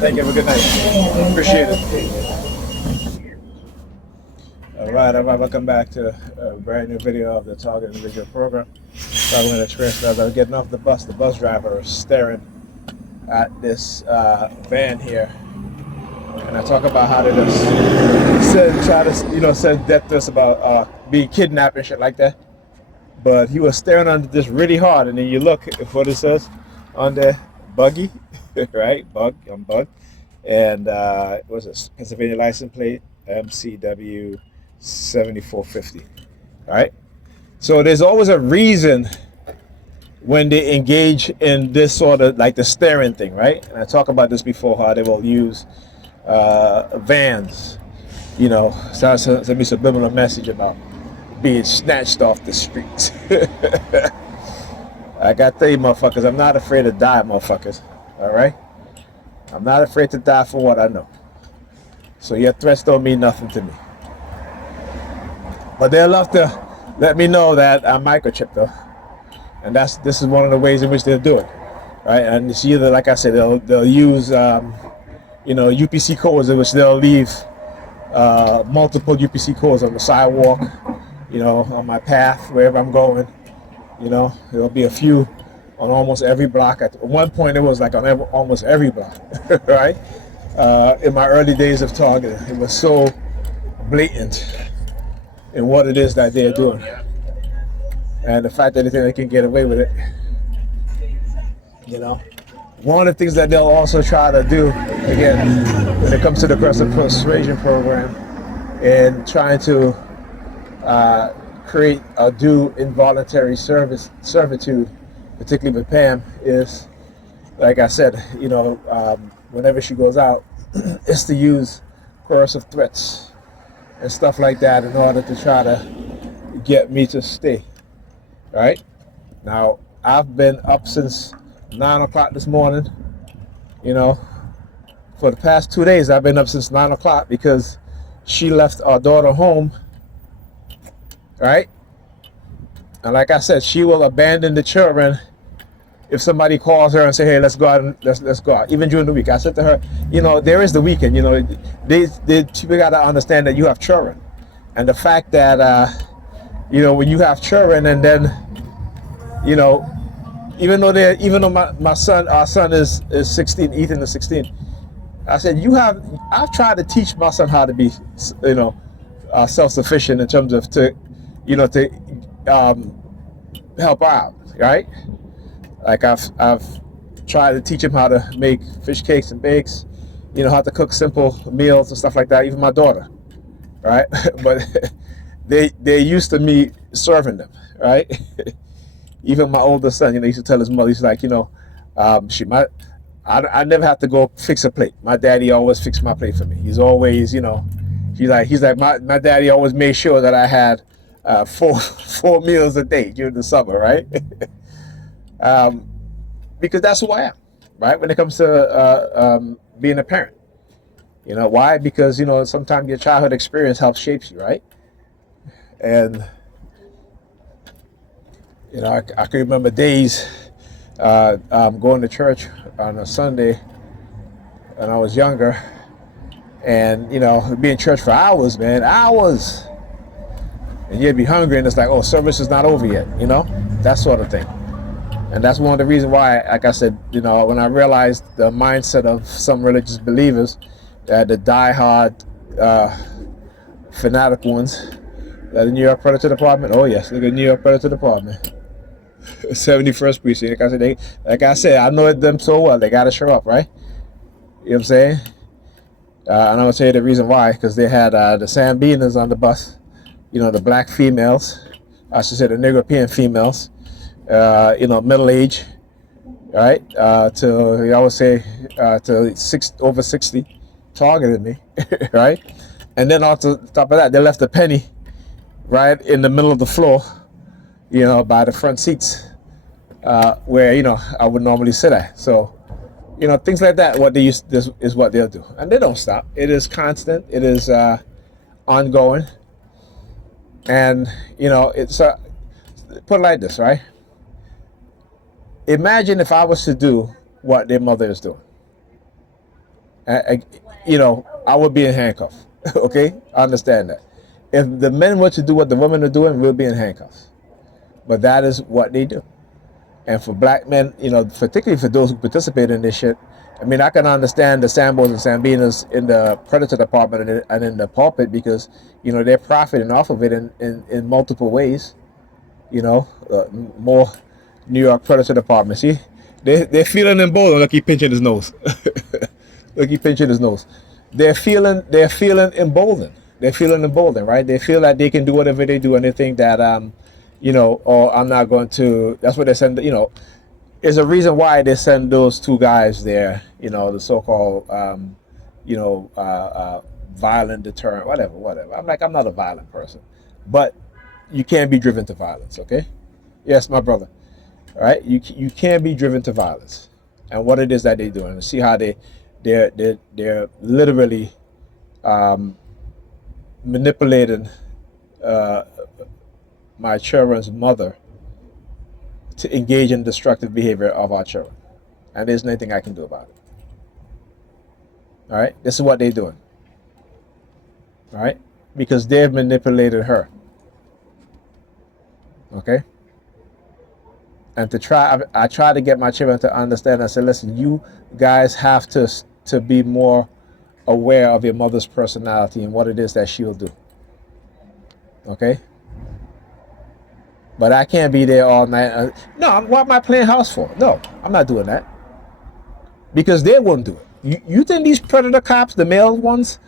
Thank you. Have a good night. Appreciate it. All right. Welcome back to a brand new video of the Target Individual Program. Following the experience as I was getting off the bus driver was staring at this van here, and I talk about how they just try to send death to us about being kidnapped and shit like that. But he was staring on this really hard, and then you look at what it says on the buggy, right? Bug, and it was a Pennsylvania license plate, MCW 7450, right? So there's always a reason when they engage in this sort of like the staring thing, right? And I talked about this before, how they will use vans, so send me a subliminal message about being snatched off the streets. I gotta tell you, motherfuckers, I'm not afraid to die, motherfuckers. All right? I'm not afraid to die for what I know. So your threats don't mean nothing to me. But they'll love to let me know that I'm microchipped, though. And this is one of the ways in which they'll do it, right? And it's either, like I said, they'll use UPC codes in which they'll leave multiple UPC codes on the sidewalk, on my path, wherever I'm going. There'll be a few on almost every block. At one point, it was like on almost every block, right? In my early days of targeting, it was so blatant in what it is that they're doing. And the fact that they think they can get away with it, One of the things that they'll also try to do, again, when it comes to the aggressive persuasion program and trying to create a due involuntary servitude, particularly with Pam, is, like I said, whenever she goes out, is to use coercive threats and stuff like that in order to try to get me to stay. Right? Now, I've been up since 9 o'clock this morning. For the past 2 days, I've been up since 9 o'clock because she left our daughter home. Right? And like I said, she will abandon the children if somebody calls her and say, "Hey, let's go out and let's go out." Even during the week, I said to her, there is the weekend. People got to understand that you have children, and the fact that when you have children, and then even though our son is 16, Ethan is 16. I said, I've tried to teach my son how to be self-sufficient in terms of to help out, right? Like I've tried to teach him how to make fish cakes and bakes, how to cook simple meals and stuff like that. Even my daughter, right? But they're used to me serving them, right? Even my older son, he used to tell his mother, he's like, I never have to go fix a plate. My daddy always fixed my plate for me. He's always, he's like my daddy always made sure that I had four meals a day during the summer, right? Because that's who I am, right? When it comes to being a parent, why? Because sometimes your childhood experience helps shapes you, right? And I can remember days going to church on a Sunday when I was younger, and be in church for hours, man, hours, and you'd be hungry, and it's like, oh, service is not over yet, that sort of thing. And that's one of the reasons why, like I said, when I realized the mindset of some religious believers, that the die-hard fanatic ones, that the New York Predators Department, oh yes, look at New York Predators Department, 71st precinct. Like I said, I know them so well. They gotta show up, right? You know what I'm saying? And I'm gonna tell you the reason why, because they had the Sambinas on the bus, the black females, I should say the European females. Middle age, right? I would say to over 60, targeted me, right? And then on top of that, they left a penny right in the middle of the floor, by the front seats, where I would normally sit at. So, things like that. What they use this is what they'll do, and they don't stop. It is constant. It is ongoing, and it's put it like this, right? Imagine if I was to do what their mother is doing. I, I would be in handcuffs. Okay, I understand that. If the men were to do what the women are doing, we'll be in handcuffs. But that is what they do. And for black men, particularly for those who participate in this shit, I mean, I can understand the Sambos and Sambinas in the predator department and in the pulpit because, they're profiting off of it in multiple ways. More New York predator department. See, they're feeling emboldened. Look, he pinching his nose. Look, he pinching his nose. They're feeling emboldened. They're feeling emboldened, right? They feel that they can do whatever they do, and they think that or I'm not going to. That's what they send. There's a reason why they send those two guys there. The so-called violent deterrent, whatever. I'm not a violent person, but you can't be driven to violence. Okay, yes, my brother. All right, you can't be driven to violence, and what it is that they're doing. See how they're literally manipulating uh, my children's mother to engage in destructive behavior of our children, and there's nothing I can do about it. All right, this is what they're doing. All right, because they've manipulated her. Okay, and I try to get my children to understand. I said, listen, you guys have to be more aware of your mother's personality and what it is that she'll do. Okay, but I can't be there all night. No, what am I playing house for? No, I'm not doing that because they won't do it. You think these predator cops, the male ones,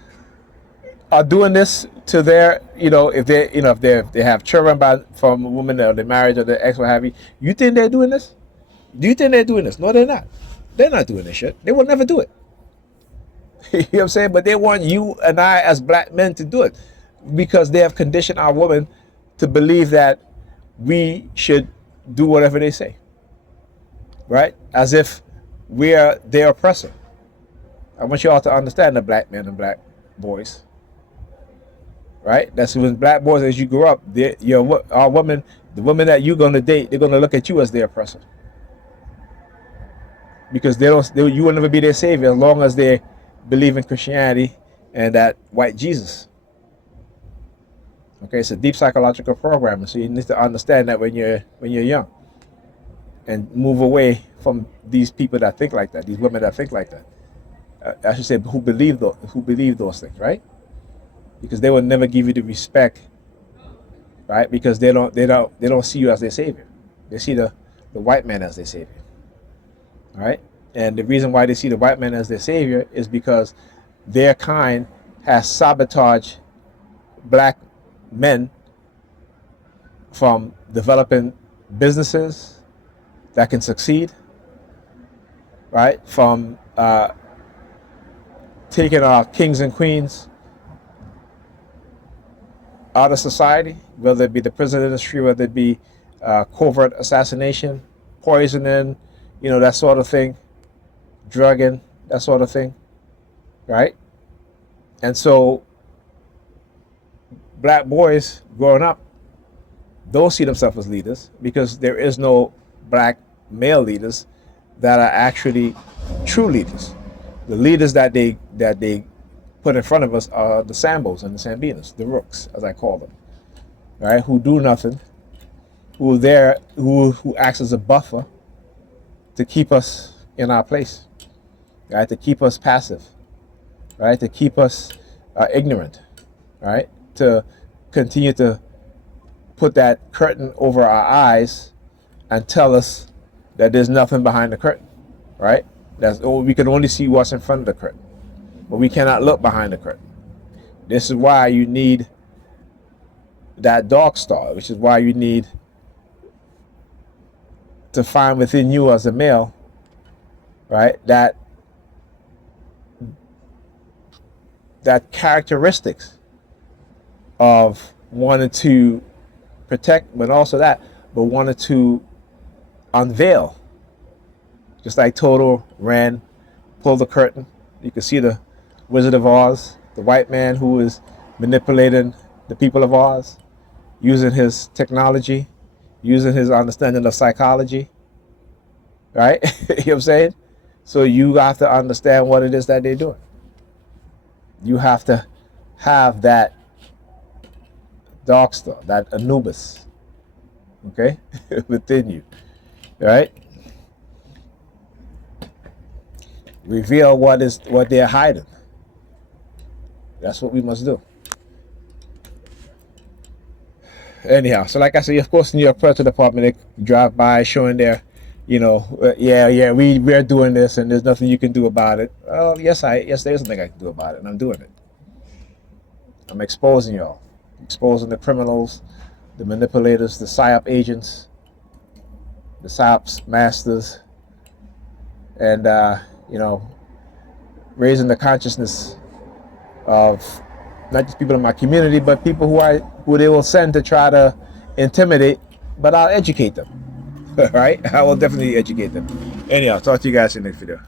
are doing this to their, if they have children from a woman or their marriage or their ex, what have you? You think they're doing this? Do you think they're doing this? No, they're not. They're not doing this shit. They will never do it. You know what I'm saying? But they want you and I as black men to do it because they have conditioned our women to believe that we should do whatever they say, right? As if we are their oppressor. I want you all to understand, the black men and black boys, right? That's when black boys, as you grow up, our women, the women that you're going to date, they're going to look at you as their oppressor because you will never be their savior as long as they believe in Christianity and that white Jesus. Okay, it's a deep psychological programming, so you need to understand that when you're young, and move away from these people that think like that, these women that think like that. I should say who believe those things, right? Because they will never give you the respect, right? Because they don't see you as their savior. They see the white man as their savior, all right? And the reason why they see the white man as their savior is because their kind has sabotaged black men from developing businesses that can succeed, right? From taking our kings and queens out of society, whether it be the prison industry, whether it be covert assassination, poisoning, that sort of thing, drugging, that sort of thing, right? And so black boys growing up don't see themselves as leaders because there is no black male leaders that are actually true leaders. The leaders that they put in front of us are the Sambos and the Sambinas, the rooks, as I call them, right? Who do nothing, who acts as a buffer to keep us in our place, right? To keep us passive, right? To keep us ignorant, right? To continue to put that curtain over our eyes and tell us that there's nothing behind the curtain, right? We can only see what's in front of the curtain, but we cannot look behind the curtain. This is why you need that dark star, which is why you need to find within you as a male, right, that characteristics of wanting to protect, but also but wanted to unveil. Just like Toto pulled the curtain. You can see the Wizard of Oz, the white man who is manipulating the people of Oz, using his technology, using his understanding of psychology, right? You know what I'm saying? So you have to understand what it is that they're doing. You have to have that dark star, that Anubis, okay, within you, right? Reveal what they're hiding. That's what we must do. Anyhow, so like I said, of course, in your predator department, they drive by showing their, yeah, we're doing this, and there's nothing you can do about it. Oh, yes, there's something I can do about it, and I'm doing it. I'm exposing y'all, exposing the criminals, the manipulators, the psyop agents, the psyops masters, and raising the consciousness of not just people in my community, but people who they will send to try to intimidate. But I'll educate them. All right, I will definitely educate them. Anyhow, talk to you guys in the next video.